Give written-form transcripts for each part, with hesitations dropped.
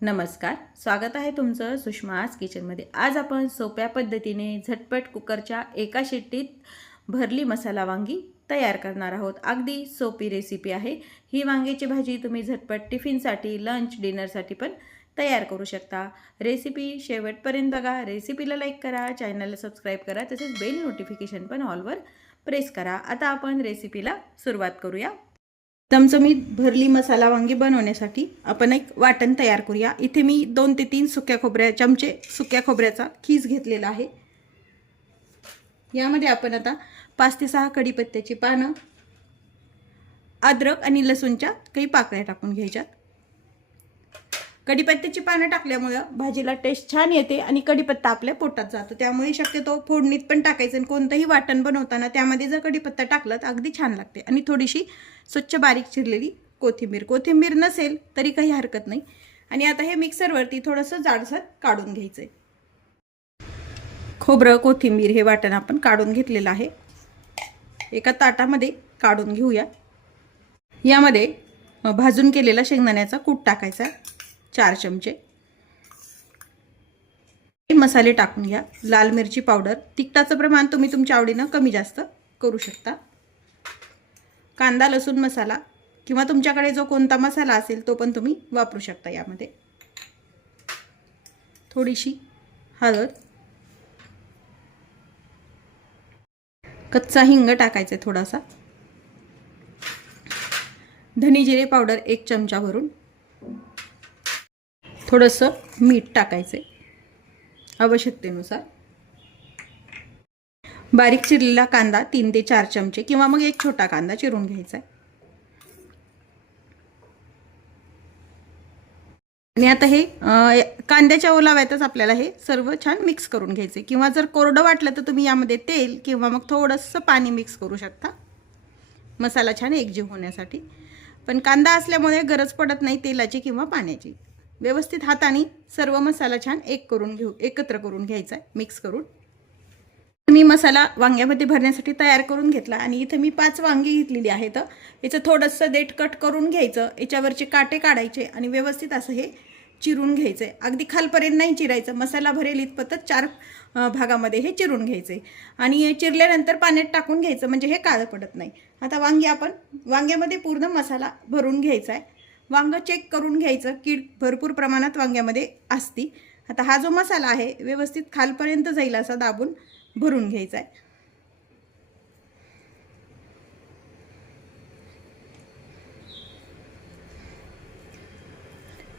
नमस्कार, स्वागत आहे तुमचं सुषमास किचनमध्ये। आज आपण सोप्या पद्धतीने झटपट कुकरच्या एका शिट्टीत भरली मसाला वांगी तयार करणार आहोत। अगदी सोपी रेसिपी आहे ही। वांग्याची भाजी तुम्ही झटपट टिफिनसाठी, लंच, डिनरसाठी पण तयार करू शकता। रेसिपी शेवटपर्यंत बघा। रेसिपीला लाईक करा, चॅनलला सबस्क्राईब करा, तसेच बेल नोटिफिकेशन पण ऑलवर प्रेस करा। आता आपण रेसिपीला सुरुवात करूया। चमचमीत भरली मसाला वांगी बनवण्यासाठी आपण एक वाटण तयार करूया। इथे मी 2 ते 3 सुक्या खोबऱ्याचा खीस घेतलेला आहे। यामध्ये आपण आता 5 ते 6 कढीपत्त्याची पानं, अद्रक आणि लसूणच्या काही पाकळ्या टाकून घ्यायच्या। कढीपत्त्याची पानं टाकल्यामुळे भाजीला टेस्ट छान येते आणि कढीपत्ता आपल्या पोटात जातो। त्यामुळे शक्यतो फोडणीत पण टाकायचं आणि कोणतंही वाटण बनवताना त्यामध्ये जर कढीपत्ता टाकला तर अगदी छान लागते। आणि थोडीशी स्वच्छ बारीक चिरलेली कोथिंबीर नसेल तरी काही हरकत नाही। आणि आता हे मिक्सरवरती थोडंसं जाडसर काढून घ्यायचंय। खोबरं, कोथिंबीर हे वाटण आपण काढून घेतलेलं आहे। एका ताटामध्ये काढून घेऊया। यामध्ये भाजून केलेला शेंगदाण्याचा कूट टाकायचा 4 चमचे। मसाले टाकून घ्या। लाल मिरची पावडर, तिखटाचं प्रमाण तुम्ही तुमच्या आवडीने कमी जास्त करू शकता। कांदा लसूण मसाला किंवा तुमच्याकडे जो कोणता मसाला असेल तो पण तुम्ही वापरू शकता। यामध्ये थोडीशी हळद, कच्चा हिंग टाकायचा थोडासा, धने जिरे पावडर 1 चमचा भरून, थोडंसं मीठ टाकायचे आवश्यकतेनुसार। बारीक चिरलेला कांदा 3 ते 4 चमचे किंवा मग एक छोटा कांदा चिरून घ्यायचा। आणि आता हे कांद्याच्या ओलाव्यातच आपल्याला हे सर्व छान मिक्स करून घ्यायचे। किंवा जर कोरडं वाटलं तर तुम्ही यामध्ये तेल किंवा मग थोडंसं पाणी मिक्स करू शकता मसाला छान एकजीव होण्यासाठी। पण कांदा असल्यामुळे गरज पडत नाही तेलाची किंवा पाण्याची। व्यवस्थित हाताने सर्व मसाला छान एकत्र करून घ्यायचा मिक्स करून। मी मसाला वांग्यामध्ये भरण्यासाठी तयार करून घेतला। आणि इथे मी 5 वांगी घेतलेली आहेत। याचं थोडंसं देठ कट करून घ्यायचं, याच्यावरचे काटे काढायचे आणि व्यवस्थित असं हे चिरून घ्यायचंय। अगदी खालपर्यंत नाही चिरायचं, मसाला भरेल इतपतच 4 भागामध्ये हे चिरून घ्यायचे। आणि चिरल्यानंतर पाण्यात टाकून घ्यायचं म्हणजे हे काळं पडत नाही। आता वांग्यामध्ये पूर्ण मसाला भरून घ्यायचा आहे। वांग चेक करून घ्यायचं, कीड भरपूर प्रमाणात वांग्यामध्ये असती। आता हा जो मसाला आहे व्यवस्थित खालपर्यंत जाईल असा दाबून भरून घ्यायचा आहे।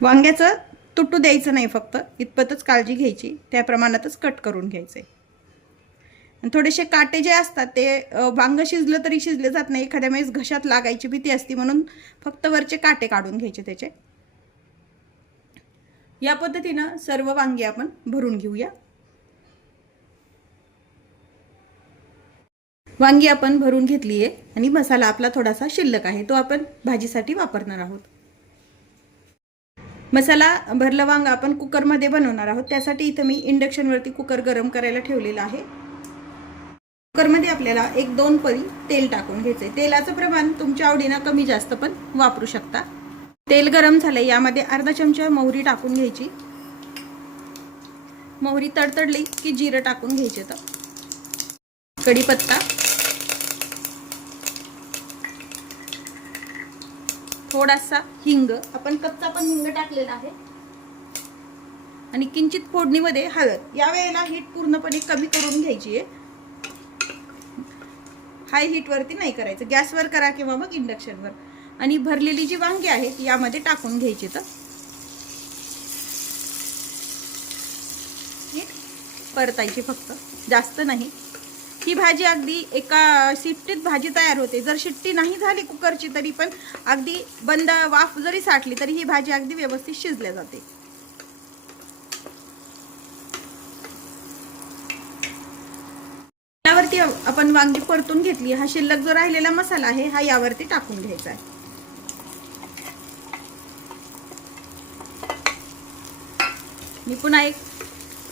वांग्याचं तुटू द्यायचं नाही, फक्त इतपतच काळजी घ्यायची। त्या प्रमाणातच कट करून घ्यायचे। आणि थोडेसे काटे जे असतात ते वांग शिजलं तरी शिजले जात नाही, एखाद्या वेळेस घशात लागायची भीती असते, म्हणून फक्त वरचे काटे काढून घ्यायचे त्याचे। या पद्धतीनं सर्व वांगी आपण भरून घेऊया। वांगी आपण भरून घेतली आहे आणि मसाला आपला थोडासा शिल्लक आहे, तो आपण भाजीसाठी वापरणार आहोत। मसाला भरला वांग आपण कुकरमध्ये बनवणार आहोत। त्यासाठी इथे मी इंडक्शनवरती कुकर गरम करायला ठेवलेला आहे। कुकरमध्ये आपल्याला 1-2 पळी तेल टाकून घ्यायचे। तेलाचं प्रमाण तुमच्या आवडीने कमी जास्त पण वापरू शकता। तेल गरम झाले, यामध्ये अर्धा चमचा मोहरी टाकून घ्यायची। मोहरी तडतडली की जिरं टाकून घ्यायचे, तर कढीपत्ता, थोडासा हिंग, आपण कच्चा पण हिंग टाकलेला आहे, आणि किंचित फोडणीमध्ये हळद। या वेळेला हीट पूर्णपणे कमी करून घ्यायची आहे, हाय हीट वरती नाही करायचं, गॅसवर करा किंवा मग इंडक्शनवर। आणि भरलेली जी वांगी आहेत यामध्ये टाकून घ्यायची, तर परतायची फक्त, जास्त नाही। ही भाजी अगदी एका शिट्टीत भाजी तयार होते। जर शिट्टी नाही झाली कुकरची तरी पण अगदी बंद वाफ जरी साठली तरी ही भाजी अगदी व्यवस्थित शिजल्या जाते। यावरती आपण वांगी परतून घेतली। हा शिल्लक जो राहिलेला मसाला आहे हा यावरती टाकून घ्यायचा आहे। मी पुन्हा एक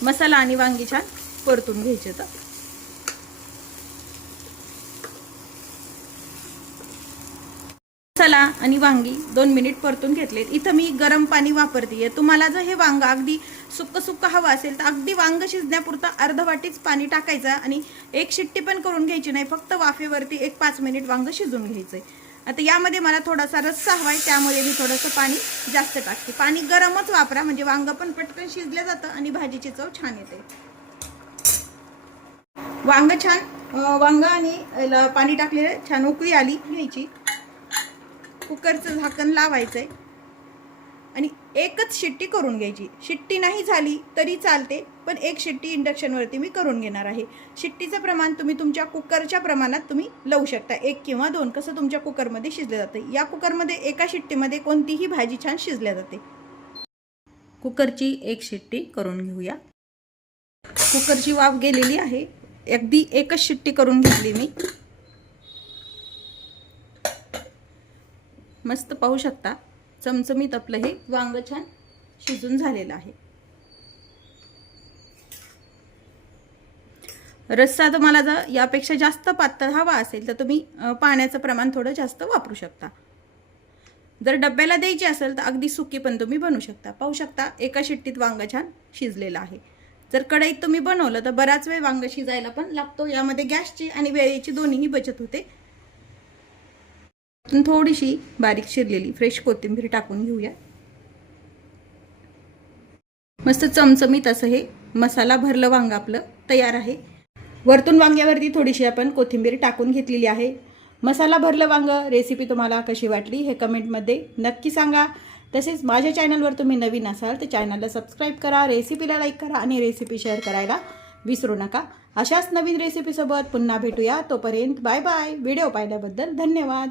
मसाला आणि वांगी छान परतून घ्यायचे। तर मसाला आणि वांगी 2 मिनिट परतून घेतलेत. इथं मी गरम पाणी वापरते. तुम्हाला जर हे वांग अगदी सुक्क सुक्क हवं असेल तर अगदी वांग शिजण्यापुरता अर्ध वाटीच पाणी टाकायचं आणि एक शिट्टी पण करून घ्यायची नाही, फक्त वाफेवरती 1-5 मिनिट वांग शिजून घ्यायचंय. आता यामध्ये मला थोडासा रस्सा हवाय, त्यामुळे मी थोडंसं पाणी जास्त टाकते. पाणी गरमच वापरा, म्हणजे वांग पण पटकन शिजलं जातं आणि भाजीची चव छान येते. वांग छान वांग आणि पाणी टाकलेलं छान उकळी आली घ्यायची. कुकरचं झाकण लावायचंय आणि एकच शिट्टी करून घ्यायची. शिट्टी नाही झाली तरी चालते, पण एक शिट्टी इंडक्शनवरती मी करून घेणार आहे. शिट्टीचं प्रमाण तुम्ही तुमच्या कुकरच्या प्रमाणात तुम्ही लावू शकता, 1 किंवा 2, कसं तुमच्या कुकरमध्ये शिजले जाते. या कुकरमध्ये एका शिट्टीमध्ये कोणतीही भाजी छान शिजल्या जाते. कुकरची एक शिट्टी करून घेऊया. कुकरची वाफ गेलेली आहे, अगदी एकच शिट्टी करून घेतली मी. मस्त पाहू शकता चमचमीत आपलं हे वांग छान शिजून झालेलं आहे. रस्सा तुम्हाला जर यापेक्षा जास्त पातळ हवा असेल तर तुम्ही पाण्याचं प्रमाण थोडं जास्त वापरू शकता. जर डब्याला द्यायची असेल तर अगदी सुकी पण तुम्ही बनवू शकता. पाहू शकता एका शिट्टीत वांग छान शिजलेलं आहे. जर कढईत तुम्ही बनवलं तर बराच वेळ वांग शिजायला पण लागतो. यामध्ये गॅसची आणि वेळेची दोन्हीही बचत होते. थोडीशी बारीक चिरलेली फ्रेश कोथिंबीर टाकून घेऊया. मस्त चमचमीत असं हे मसाला भरलं वांग आपलं तयार आहे. वरतून वांग्यावरती थोडीशी आपण कोथिंबीर टाकून घेतलेली आहे. मसाला भरलं वांग रेसिपी तुम्हाला कशी वाटली हे कमेंटमध्ये नक्की सांगा. तसेच माझ्या चॅनलवर तुम्ही नवीन असाल तर चॅनलला सबस्क्राईब करा, रेसिपीला लाईक करा आणि रेसिपी शेअर करायला विसरू नका. अशाच नवीन रेसिपीसोबत पुन्हा भेटूया. तोपर्यंत बाय बाय. व्हिडिओ पाहिल्याबद्दल धन्यवाद.